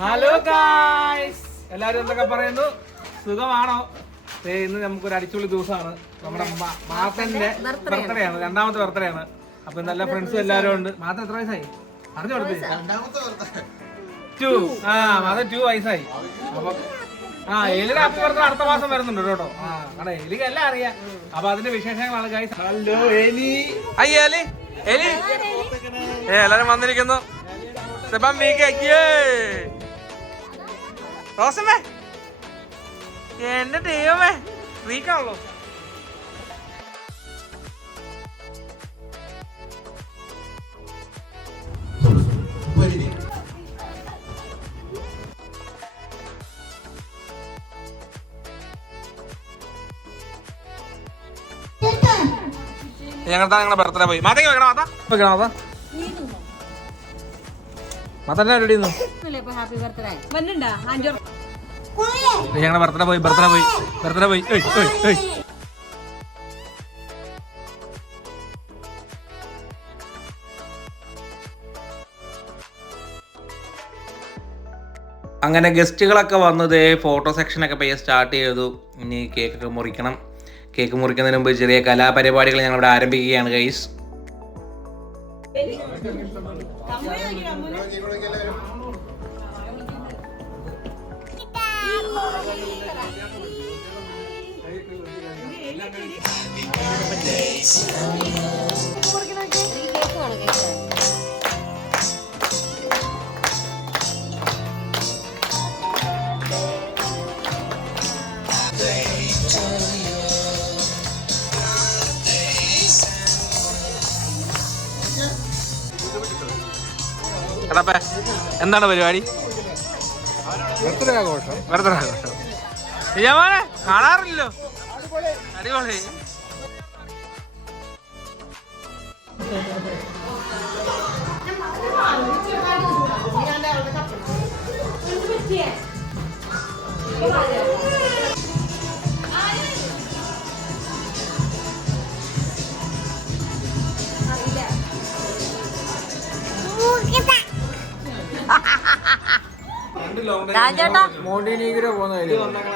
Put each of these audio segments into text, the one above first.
Hello guys, എല്ലാരും എന്തൊക്കെ പറയുന്നു? സുഖമാണോ? ഇന്ന് നമുക്കൊരു അടിച്ചുള്ളി ദിവസമാണ്. നമ്മുടെ മാത്തന്റെ ബർത്ത്ഡേ ആണ്, രണ്ടാമത്തെ ബർത്ത്ഡേ ആണ്. അപ്പൊ നല്ല ഫ്രണ്ട്സും എല്ലാരും ഉണ്ട്. മാത്തൻ എത്ര വയസ്സായി? അറിഞ്ഞു കൊടുത്ത് മാതൻ 2 വയസ്സായി. അപ്പൊ എലിയുടെ ഹാപ്പി ബർത്ത്ഡേ അടുത്ത മാസം വരുന്നുണ്ട് കേട്ടോ. കാരണം എലിക്ക് എല്ലാം അറിയാം. അപ്പൊ അതിന്റെ വിശേഷങ്ങളാണ് ഗായ്സ്. ഹലോ എലി, അയ്യ എലി എലി എല്ലാരും വന്നിരിക്കുന്നു. റോസമ്മേ, എന്റെ ദൈവമേ, വീക്കാണല്ലോ. ഞങ്ങളുടെ ബർത്ത്ഡേ പോയി. മാതയ്ക്ക് വെക്കണം, മാതാ വെക്കണം, മാതാ മാതന്നെ റെഡി. ഞങ്ങളുടെ ബർത്ത്ഡേ പോയി. അങ്ങനെ ഗസ്റ്റുകളൊക്കെ വന്നത് ഫോട്ടോ സെക്ഷനൊക്കെ പയ്യെ സ്റ്റാർട്ട് ചെയ്തു. ഇനി കേക്കൊക്കെ മുറിക്കണം. കേക്ക് മുറിക്കുന്നതിന് മുമ്പ് ചെറിയ കലാപരിപാടികൾ ഞങ്ങളിവിടെ ആരംഭിക്കുകയാണ് ഗൈസ്. എന്താണ് പരിപാടി? ബർത്ത്ഡേ ആഘോഷം. കാണാറില്ലല്ലോ. അടിപൊളി.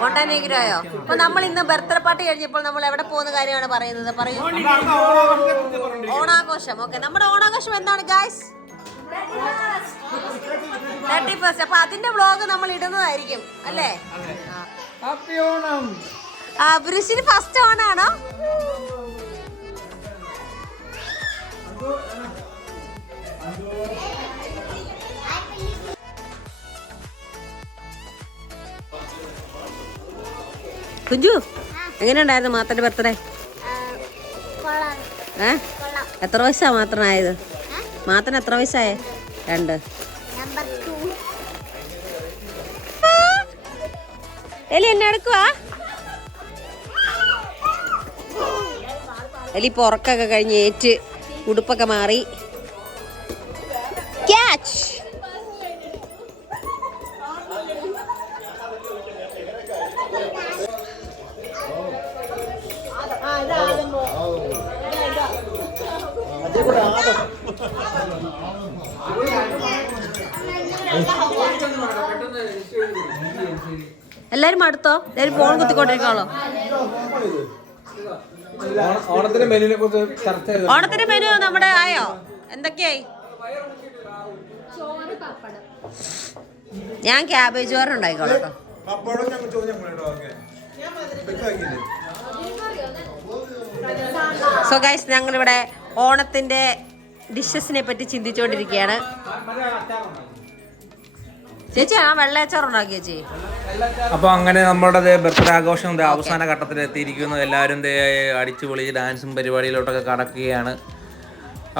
മോണ്ടനീഗ്രോയോ? അപ്പൊ നമ്മൾ ഇന്ന് ബർത്ത്ഡേ പാർട്ടി കഴിഞ്ഞപ്പോൾ നമ്മൾ എവിടെ പോകുന്ന കാര്യമാണ് പറയുന്നത്? പറയൂ. ഓണാഘോഷം. ഓക്കെ, നമ്മുടെ ഓണാഘോഷം എന്താണ് ഗായ്സ്? 31st. അപ്പൊ അതിന്റെ വ്ലോഗ് നമ്മൾ ഇടുന്നതായിരിക്കും അല്ലേ? ബ്രിഷിന് ഫസ്റ്റ് ഓണാണോ? കുഞ്ചു, എങ്ങനെയുണ്ടായിരുന്നു മാത്തന്റെ ബർത്ത്ഡേ? എത്ര വയസ്സാ മാത്രനായത്? മാത്തന് എത്ര വയസ്സായേ? 2. എലി എന്നെ എടുക്കുവാ? എലി ഇപ്പൊ ഉറക്കൊക്കെ കഴിഞ്ഞ് ഏറ്റ് ഉടുപ്പൊക്കെ മാറി. ക്യാച്ച്. എല്ലാരും അടുത്തോ? എല്ലാരും ഫോൺ കുത്തിക്കൊണ്ടിരിക്കാണോ? ഓണത്തിന്റെ മെനു നമ്മുടെ ആയോ? എന്തൊക്കെയായി? ഞാൻ ക്യാബേജ് ചോറ് ഉണ്ടായിക്കോളൂ കേട്ടോ. സോ ഗൈസ്, ഞങ്ങളിവിടെ ഓണത്തിന്റെ ഡിഷസിനെ പറ്റി ചിന്തിച്ചുകൊണ്ടിരിക്കുകയാണ്. ചേച്ചി, ആ വെള്ളയച്ചാർ ഉണ്ടാക്കിയ ചേച്ചി. അപ്പോൾ അങ്ങനെ നമ്മുടെ ബർത്ത്ഡേ ആഘോഷം അവസാന ഘട്ടത്തിൽ എത്തിയിരിക്കുന്നു. എല്ലാവരും അടിച്ചുപൊളി ഡാൻസും പരിപാടിയിലോട്ടൊക്കെ കടക്കുകയാണ്.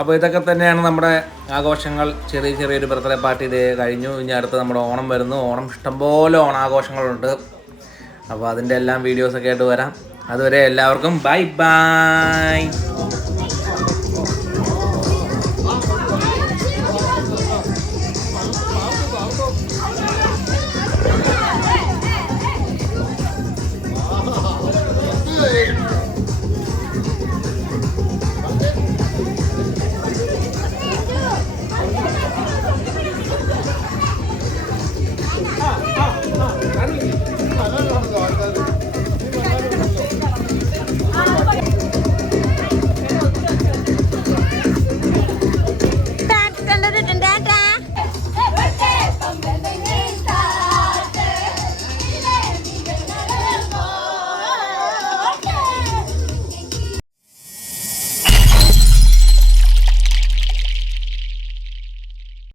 അപ്പോൾ ഇതൊക്കെ തന്നെയാണ് നമ്മുടെ ആഘോഷങ്ങൾ. ചെറിയൊരു ബർത്ത്ഡേ പാർട്ടി കഴിഞ്ഞു. ഇനി അടുത്ത് നമ്മുടെ ഓണം വരുന്നു. ഓണം ഇഷ്ടംപോലെ ഓണാഘോഷങ്ങളുണ്ട്. അപ്പോൾ അതിൻ്റെ എല്ലാം വീഡിയോസൊക്കെ ആയിട്ട് വരാം. അതുവരെ എല്ലാവർക്കും ബൈ ബൈ.